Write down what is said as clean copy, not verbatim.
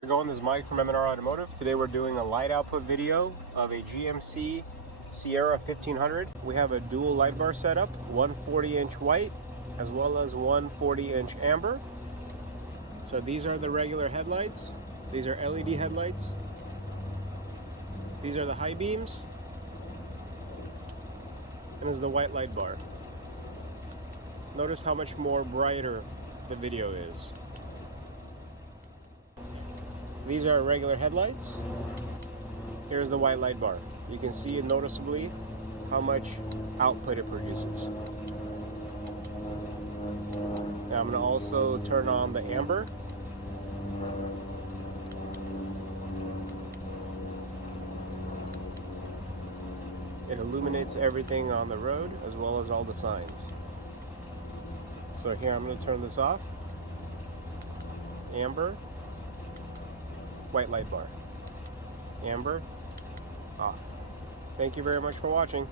This is Mike from M&R Automotive. Today we're doing a light output video of a GMC Sierra 1500. We have a dual light bar setup, one 40-inch white as well as one 40-inch amber. So these are the regular headlights. These are LED headlights. These are the high beams. And this is the white light bar. Notice how much more brighter the video is. These are regular headlights. Here's the white light bar. You can see noticeably how much output it produces. Now I'm going to also turn on the amber. It illuminates everything on the road as well as all the signs. So here I'm going to turn this off. Amber. White light bar. Amber, off. Thank you very much for watching.